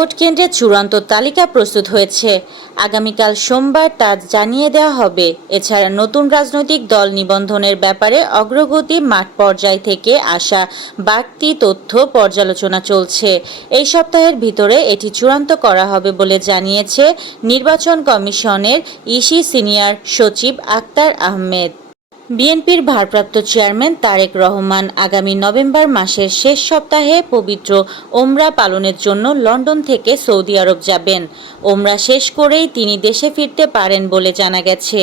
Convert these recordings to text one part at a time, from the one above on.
Vote কেন্দ্রের চূড়ান্ত তালিকা প্রস্তুত হয়েছে। আগামীকাল সোমবার তা জানিয়ে দেওয়া হবে। এছাড়া নতুন রাজনৈতিক দল নিবন্ধনের ব্যাপারে অগ্রগতি মাঠ পর্যায় থেকে আসা বাড়তি তথ্য পর্যালোচনা চলছে। এই সপ্তাহের ভিতরে এটি চূড়ান্ত করা হবে বলে জানিয়েছে নির্বাচন কমিশনের ইসি সিনিয়র সচিব আক্তার আহমেদ। বিএনপির ভারপ্রাপ্ত চেয়ারম্যান তারেক রহমান আগামী নভেম্বর মাসের শেষ সপ্তাহে পবিত্র ওমরা পালনের জন্য লন্ডন থেকে সৌদি আরব যাবেন। ওমরা শেষ করেই তিনি দেশে ফিরতে পারেন বলে জানা গেছে।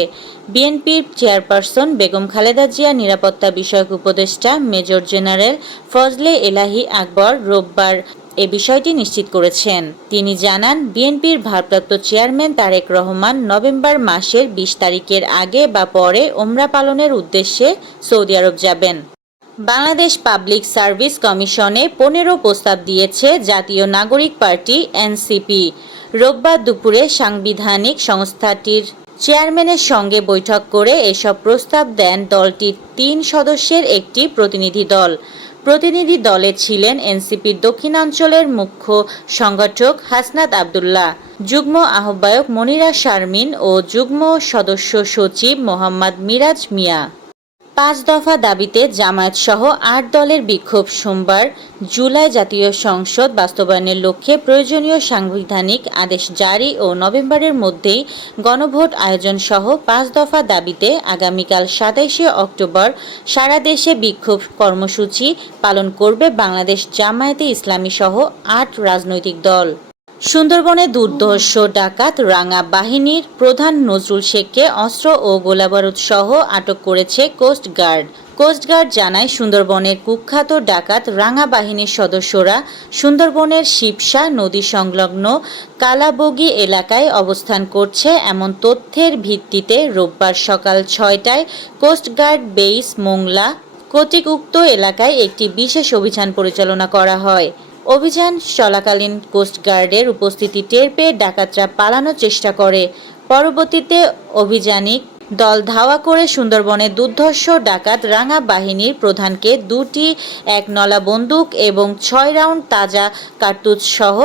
বিএনপির চেয়ারপারসন বেগম খালেদা জিয়া নিরাপত্তা বিষয়ক উপদেষ্টা মেজর জেনারেল ফজলে এলাহি আকবর রোববার এ বিষয়টি নিশ্চিত করেছেন। তিনি জানান, বিএনপির ভারপ্রাপ্ত চেয়ারম্যান তারেক রহমান নভেম্বর মাসের ২০ তারিখের আগে বা পরে ওমরা পালনের উদ্দেশ্যে সৌদি আরব যাবেন। বাংলাদেশ পাবলিক সার্ভিস কমিশনে ১৫ প্রস্তাব দিয়েছে জাতীয় নাগরিক পার্টি এনসিপি। রোববার দুপুরে সাংবিধানিক সংস্থাটির চেয়ারম্যানের সঙ্গে বৈঠক করে এসব প্রস্তাব দেন দলটির ৩ সদস্যের একটি প্রতিনিধি দল। প্রতিনিধি দলে ছিলেন এনসিপির দক্ষিণাঞ্চলের মুখ্য সংগঠক হাসনাত আবদুল্লাহ, যুগ্ম আহ্বায়ক মনিরা শারমিন ও যুগ্ম সদস্য সচিব মোহাম্মদ মিরাজ মিয়া। ৫ দফা দাবিতে জামায়াতসহ ৮ দলের বিক্ষোভ সোমবার জুলাই জাতীয় সংসদ বাস্তবায়নের লক্ষ্যে প্রয়োজনীয় সাংবিধানিক আদেশ জারি ও নভেম্বরের মধ্যেই গণভোট আয়োজনসহ ৫ দফা দাবিতে আগামীকাল ২৭শে অক্টোবর সারা দেশে বিক্ষোভ কর্মসূচি পালন করবে বাংলাদেশ জামায়াতে ইসলামী সহ ৮ রাজনৈতিক দল। সুন্দরবনে দুর্ধর্ষ ডাকাত রাঙা বাহিনীর প্রধান নজরুল শেখকে অস্ত্র ও গোলাবারুদ সহ আটক করেছে কোস্টগার্ড। কোস্টগার্ড জানায়, সুন্দরবনের কুখ্যাত ডাকাত রাঙা বাহিনীর সদস্যরা সুন্দরবনের শিবসা নদী সংলগ্ন কালাবগি এলাকায় অবস্থান করছে। এমন তথ্যের ভিত্তিতে রোববার সকাল ৬টায় কোস্টগার্ড বেইস মোংলা কর্তৃক উক্ত এলাকায় একটি বিশেষ অভিযান পরিচালনা করা হয়। অভিযান চলাকালীন কোস্টগার্ডের উপস্থিতি টের পেয়ে ডাকাতরা পালানোর চেষ্টা করে। পরবর্তীতে অভিযানিক দল ধাওয়া করে সুন্দরবনের দুর্ধর্ষ ডাকাত রাঙা বাহিনীর প্রধানকে ২টি ১ নলা বন্দুক এবং ৬ রাউন্ড তাজা কার্তুজ সহ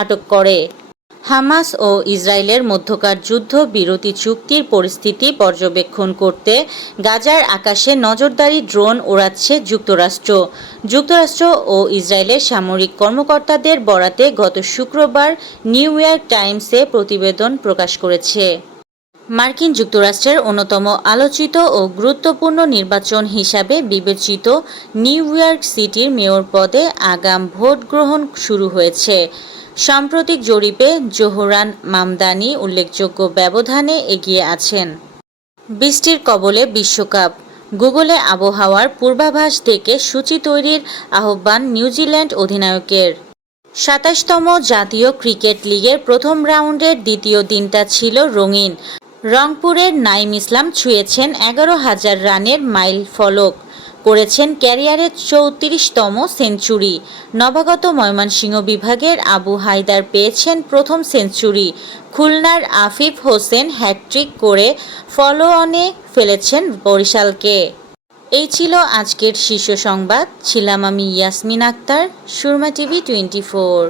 আটক করে। হামাস ও ইসরায়েলের মধ্যকার যুদ্ধ বিরতি চুক্তির পরিস্থিতি পর্যবেক্ষণ করতে গাজার আকাশে নজরদারি ড্রোন ওড়াচ্ছে যুক্তরাষ্ট্র। যুক্তরাষ্ট্র ও ইসরায়েলের সামরিক কর্মকর্তাদের বরাতে গত শুক্রবার নিউ ইয়র্ক টাইমসে প্রতিবেদন প্রকাশ করেছে। মার্কিন যুক্তরাষ্ট্রের অন্যতম আলোচিত ও গুরুত্বপূর্ণ নির্বাচন হিসাবে বিবেচিত নিউ ইয়র্ক সিটির মেয়র পদে আগাম ভোট গ্রহণ শুরু হয়েছে। সাম্প্রতিক জরিপে জোহরান মামদানি উল্লেখযোগ্য ব্যবধানে এগিয়ে আছেন। বৃষ্টির কবলে বিশ্বকাপ, গুগলে আবহাওয়ার পূর্বাভাস দেখে সূচি তৈরির আহ্বান নিউজিল্যান্ড অধিনায়কের। ২৭তম জাতীয় ক্রিকেট লিগের প্রথম রাউন্ডের দ্বিতীয় দিনটা ছিল রঙিন। রংপুরের নাইম ইসলাম ছুঁয়েছেন ১১,০০০ রানের মাইল ফলক, করেছেন ক্যারিয়ারের ৩৪তম সেঞ্চুরি। নবাগত ময়মনসিংহ বিভাগের আবু হায়দার পেয়েছেন প্রথম সেঞ্চুরি। খুলনার আফিফ হোসেন হ্যাটট্রিক করে ফলো-অনে ফেলেছেন বরিশালকে। এই ছিল আজকের শীর্ষ সংবাদ। ছিলাম আমি ইয়াসমিন আক্তার, সুরমা টিভি 24।